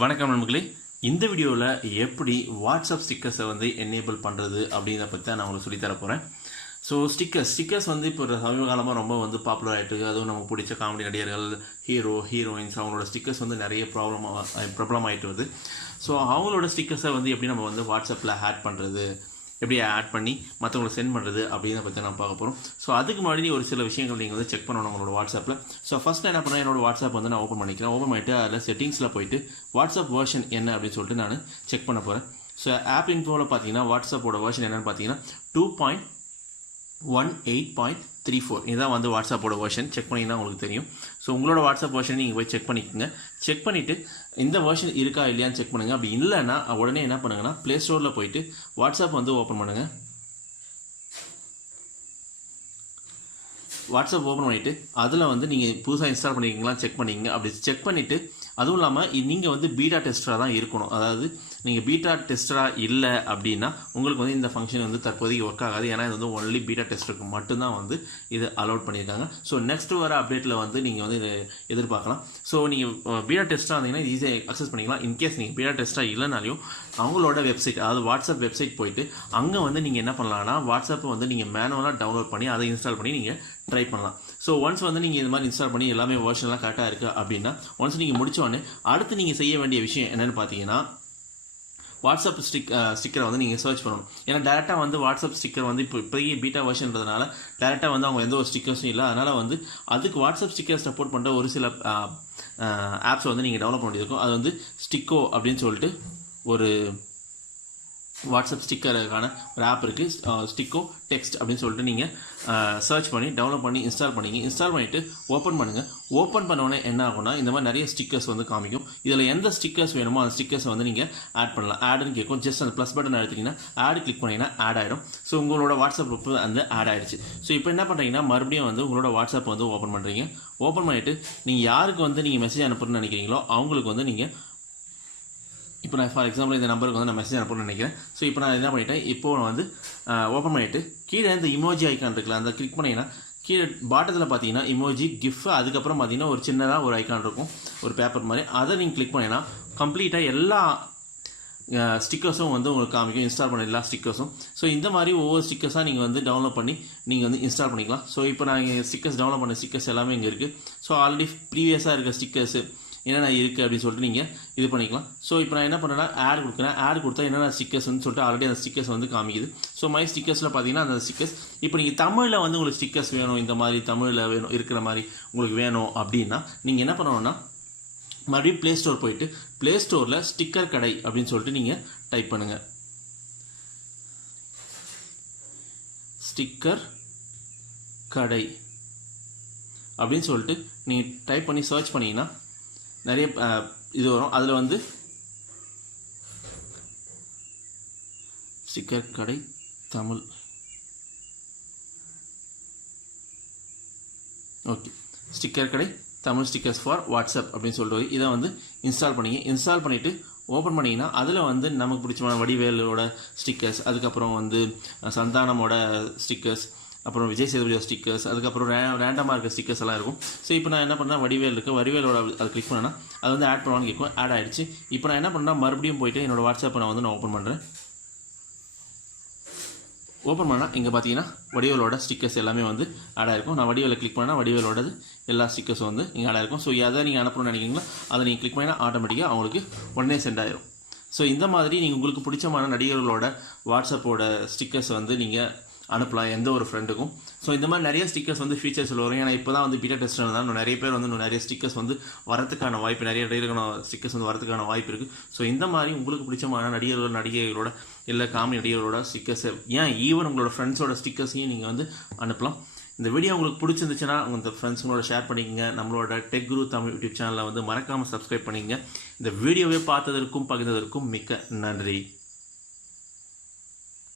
வணக்கம் நண்பர்களே. இந்த வீடியோவில் எப்படி வாட்ஸ்அப் ஸ்டிக்கர்ஸை வந்து எனேபிள் பண்ணுறது அப்படிங்கிறத பற்றி தான் நான் உங்களுக்கு சொல்லித்தர போகிறேன். ஸோ ஸ்டிக்கர்ஸ் வந்து இப்போ சமீப காலமாக ரொம்ப வந்து பாப்புலர் ஆகிட்டு, அதுவும் நமக்கு பிடிச்ச காமெடி நடிகர்கள், ஹீரோயின்ஸ் அவங்களோட ஸ்டிக்கர்ஸ் வந்து நிறைய பிரபலமாகிட்டு வருது. ஸோ அவங்களோட ஸ்டிக்கர்ஸை வந்து எப்படி நம்ம வந்து வாட்ஸ்அப்பில் ஆட் பண்ணுறது, எப்படி ஆட் பண்ணி மற்றவங்களை சென்ட் பண்ணுறது அப்படிங்கிறத பற்றி நம்ம பார்க்க போகிறோம். ஸோ அதுக்கு முன்னாடி ஒரு சில விஷயங்கள் நீங்கள் வந்து செக் பண்ணணும் உங்களோட வாட்ஸ்அப்பில். ஸோ ஃபஸ்ட் என்ன பண்ணால் என்னோட வாட்ஸ்அப் வந்து நான் ஓப்பன் பண்ணிக்கிறேன். ஓப்பன் பண்ணிவிட்டு அதில் செட்டிங்ஸில் போயிட்டு வாட்ஸ்அப் வெர்ஷன் என்ன அப்படின்னு சொல்லிட்டு நான் செக் பண்ண போகிறேன். ஸோ ஆப் இன்ஃபோவில் பார்த்தீங்கன்னா வாட்ஸ்அப்போட வெர்ஷன் என்னென்னு பார்த்தீங்கன்னா 2.18.34 இதுதான் வந்து வாட்ஸ்அப்போட வெர்ஷன். செக் பண்ணிங்கன்னா உங்களுக்கு தெரியும். ஸோ உங்களோட வாட்ஸ்அப் வெர்ஷன் நீங்கள் போய் செக் பண்ணிக்கோங்க. செக் பண்ணிவிட்டு இந்த வெர்ஷன் இருக்கா இல்லையான்னு செக் பண்ணுங்கள். அப்படி இல்லைன்னா உடனே என்ன பண்ணுங்கன்னா ப்ளே ஸ்டோரில் போயிட்டு வாட்ஸ்அப் வந்து ஓப்பன் பண்ணுங்கள். வாட்ஸ்அப் ஓப்பன் பண்ணிவிட்டு அதில் வந்து நீங்கள் புதுசாக இன்ஸ்டால் பண்ணியிருக்கீங்களா செக் பண்ணிக்கங்க. அப்படி செக் பண்ணிவிட்டு அதுவும் இல்லாமல் நீங்கள் வந்து பீட்டா டெஸ்டராக தான் இருக்கணும். அதாவது நீங்கள் பீட்டா டெஸ்டராக இல்லை அப்படின்னா உங்களுக்கு வந்து இந்த ஃபங்க்ஷன் வந்து தற்போதைக்கு ஒர்க் ஆகாது. ஏன்னா இது வந்து ஒன்லி பீட்டா டெஸ்டருக்கு மட்டும்தான் வந்து இது அலோட் பண்ணியிருக்காங்க. ஸோ நெக்ஸ்ட் வர அப்டேட்டில் வந்து நீங்கள் வந்து இதை எதிர்பார்க்கலாம். ஸோ நீங்கள் பீட்டா டெஸ்ட்டாக இருந்தீங்கன்னா ஈஸியாக அக்சஸ் பண்ணிக்கலாம். இன்கேஸ் நீங்கள் பீட்டா டெஸ்ட்டாக இல்லைனாலையும் அவங்களோட வெப்சைட், அதாவது வாட்ஸ்அப் வெப்சைட் போயிட்டு அங்கே வந்து நீங்கள் என்ன பண்ணலாம்னா வாட்ஸ்அப்பை வந்து நீங்கள் மேனுவலாக டவுன்லோட் பண்ணி அதை இன்ஸ்டால் பண்ணி நீங்கள் ட்ரை பண்ணலாம். ஸோ ஒன்ஸ் வந்து நீங்கள் இது மாதிரி இன்ஸ்டால் பண்ணி எல்லாமே வெர்ஷன்லாம் கரெக்டாக இருக்குது அப்படின்னா ஒன்ஸ் நீங்கள் முடிச்சோடனே அடுத்து நீங்கள் செய்ய வேண்டிய விஷயம் என்னென்னு பார்த்தீங்கன்னா வாட்ஸ்அப் ஸ்டிக்கரை வந்து நீங்கள் சர்ச் பண்ணணும். ஏன்னா டேரெக்டாக வந்து வாட்ஸ்அப் ஸ்டிக்கர் வந்து இப்போதைக்கு பீட்டா வெர்ஷன்றதுனால டேரெக்டாக வந்து அவங்க எந்த ஒரு ஸ்டிக்கர்ஸும் இல்லை. அதனால் வந்து அதுக்கு வாட்ஸ்அப் ஸ்டிக்கர் சப்போர்ட் பண்ணுற ஒரு சில ஆப்ஸை வந்து நீங்கள் டெவலப் பண்ணியிருக்கோம். அது வந்து ஸ்டிக்கோ அப்படின்னு சொல்லிட்டு ஒரு வாட்ஸ்அப் ஸ்டிக்கருக்கான ஒரு ஆப் இருக்குது. ஸ்டிக்கோ டெக்ஸ்ட் அப்படின்னு சொல்லிட்டு நீங்கள் சர்ச் பண்ணி டவுன்லோட் பண்ணி இன்ஸ்டால் பண்ணிங்க. இன்ஸ்டால் பண்ணிவிட்டு ஓப்பன் பண்ணுங்கள். ஓப்பன் பண்ணோடனே என்ன ஆகும்னா இந்த மாதிரி நிறைய ஸ்டிக்கர்ஸ் வந்து காமிக்கும். இதில் எந்த ஸ்டிக்கர்ஸ் வேணுமோ அந்த ஸ்டிக்கர்ஸை வந்து நீங்கள் ஆட் பண்ணலாம். ஆடுன்னு கேட்கும். ஜஸ்ட் அந்த ப்ளஸ் பட்டன் எடுத்திங்கன்னா ஆட் கிளிக் பண்ணிங்கன்னா ஆட் ஆகிடும். ஸோ உங்களோட வாட்ஸ்அப் குரூப் வந்து ஆட் ஆகிடுச்சு. ஸோ இப்போ என்ன பண்ணுறீங்கன்னா மறுபடியும் வந்து உங்களோட வாட்ஸ்அப் வந்து ஓப்பன் பண்ணுறீங்க. ஓப்பன் பண்ணிவிட்டு நீங்கள் யாருக்கு வந்து நீங்கள் மெசேஜ் அனுப்புறதுன்னு நினைக்கிறீங்களோ அவங்களுக்கு வந்து நீங்கள் இப்போ நான் ஃபார் எக்ஸாம்பிள் இந்த நம்பருக்கு வந்து நான் மெசேஜ் அனுப்பணும்னு நினைக்கிறேன். ஸோ இப்போ நான் என்ன பண்ணிட்டேன், இப்போது நான் வந்து ஓப்பன் பண்ணிவிட்டு கீழே இந்த இமோஜி ஐக்கான் இருக்குல்ல, அந்த கிளிக் பண்ணிங்கன்னா கீழே பாட்டத்தில் பார்த்தீங்கன்னா இமோஜி கிஃப்ட், அதுக்கப்புறம் பார்த்தீங்கன்னா ஒரு சின்னதாக ஒரு ஐக்கான் இருக்கும், ஒரு பேப்பர் மாதிரி. அதை நீங்கள் கிளிக் பண்ணிங்கன்னா கம்ப்ளீட்டாக எல்லா ஸ்டிக்கர்ஸும் வந்து உங்களுக்கு காமிக்கும், இன்ஸ்டால் பண்ண எல்லா ஸ்டிக்கர்ஸும். ஸோ இந்த மாதிரி ஒவ்வொரு ஸ்டிக்கர்ஸாக நீங்கள் வந்து டவுன்லோட் பண்ணி நீங்கள் வந்து இன்ஸ்டால் பண்ணிக்கலாம். ஸோ இப்போ நான் ஸ்டிக்கர்ஸ் டவுன்லோட் பண்ண ஸ்டிக்கர்ஸ் எல்லாமே இங்கே இருக்குது. ஸோ ஆல்ரெடி ப்ரீவியஸாக இருக்க ஸ்டிக்கர்ஸு என்னென்ன இருக்குது அப்படின்னு சொல்லிட்டு நீங்கள் இது பண்ணிக்கலாம். ஸோ இப்போ நான் என்ன பண்ணுறேன்னா ஆட் கொடுக்குறேன். ஆட் கொடுத்தா என்னென்ன ஸ்டிக்கர்ஸ்னு சொல்லிட்டு ஆல்ரெடி அந்த ஸ்டிக்கர்ஸ் வந்து காமிக்குது. ஸோ மை ஸ்டிக்கர்ஸில் பார்த்தீங்கன்னா அந்த ஸ்டிக்கர்ஸ் இப்போ நீங்கள் தமிழில் வந்து உங்களுக்கு ஸ்டிக்கர்ஸ் வேணும், இந்த மாதிரி தமிழில் வேணும் இருக்கிற மாதிரி உங்களுக்கு வேணும் அப்படின்னா நீங்கள் என்ன பண்ணணும்னா மறுபடியும் ப்ளே ஸ்டோர் போயிட்டு ப்ளே ஸ்டோரில் ஸ்டிக்கர் கடை அப்படின்னு சொல்லிட்டு நீங்கள் டைப் பண்ணுங்கள். ஸ்டிக்கர் கடை அப்படின்னு சொல்லிட்டு நீங்கள் டைப் பண்ணி சர்ச் பண்ணிங்கன்னா நிறைய இது வரும். அதில் வந்து ஸ்டிக்கர் கடை தமிழ், ஓகே, ஸ்டிக்கர் கடை தமிழ் ஸ்டிக்கர்ஸ் ஃபார் வாட்ஸ்அப் அப்படின்னு சொல்லிட்டு இதை வந்து இன்ஸ்டால் பண்ணிங்க. இன்ஸ்டால் பண்ணிவிட்டு ஓப்பன் பண்ணிங்கன்னா அதில் வந்து நமக்கு பிடிச்சமான வடிவேலோட ஸ்டிக்கர்ஸ், அதுக்கப்புறம் வந்து சந்தானமோட ஸ்டிக்கர்ஸ், அப்புறம் விஜய் சேதுபதியோட ஸ்டிக்கர்ஸ், அதுக்கப்புறம் ரேண்டமாக இருக்க ஸ்டிக்கர்ஸ் எல்லாம் இருக்கும். ஸோ இப்போ நான் என்ன பண்ணேன், வடிவேலோட அதை கிளிக் பண்ணேன்னா அது வந்து ஆட் பண்ணுவான்னு கேட்கும். ஆட் ஆகிடுச்சு. இப்போ நான் என்ன பண்ணேன், மறுபடியும் போயிட்டு என்னோடய வாட்ஸ்அப்பை நான் ஓப்பன் பண்ணுறேன். ஓப்பன் பண்ணால் இங்கே பார்த்தீங்கன்னா வடிவேலோட ஸ்டிக்கர்ஸ் எல்லாமே வந்து ஆட் ஆகிருக்கும். நான் வடிவேலை கிளிக் பண்ணால் வடிவேலோடது எல்லா ஸ்டிக்கர்ஸும் வந்து இங்கே ஆட் ஆகிருக்கும். ஸோ எதை நீங்கள் அனுப்பணும்னு நினைக்கிறீங்களோ அதை நீங்கள் கிளிக் பண்ணினா ஆட்டோமேட்டிக்காக அவங்களுக்கு உடனே சென்ட் ஆகிடும். ஸோ இந்த மாதிரி நீங்கள் உங்களுக்கு பிடிச்சமான நடிகர்களோட வாட்ஸ்அப்போட ஸ்டிக்கர்ஸ் வந்து நீங்கள் அனுப்பலாம் எந்த ஒரு ஃப்ரெண்டுக்கும். ஸோ இந்த மாதிரி நிறைய ஸ்டிக்கர்ஸ் வந்து ஃபீச்சர்ஸ் வரும். ஏன்னா இப்போ தான் வந்து பீட்டா டெஸ்ட் இருந்தால் நிறைய பேர் வந்து நிறைய ஸ்டிக்கர்ஸ் வந்து வரதுக்கான வாய்ப்பு, நிறைய ஸ்டிக்கர்ஸ் வந்து வரதுக்கான வாய்ப்பு இருக்குது. ஸோ இந்த மாதிரி உங்களுக்கு பிடிச்சமான நடிகைகளோட இல்லை காமெடி நடிகர்களோட ஸ்டிக்கர்ஸ், ஏன் ஈவன் உங்களோட ஃப்ரெண்ட்ஸோட ஸ்டிக்கர்ஸையும் நீங்கள் வந்து அனுப்பலாம். இந்த வீடியோ உங்களுக்கு பிடிச்சிருந்துச்சுன்னா உங்கள் ஃப்ரெண்ட்ஸுங்களோட ஷேர் பண்ணிக்கங்க. நம்மளோட டெக் குரு தமிழ் யூடியூப் சேனலை வந்து மறக்காமல் சப்ஸ்கிரைப் பண்ணிக்கங்க. இந்த வீடியோவை பார்த்ததற்கும் பகிர்ந்ததற்கும் மிக்க நன்றி.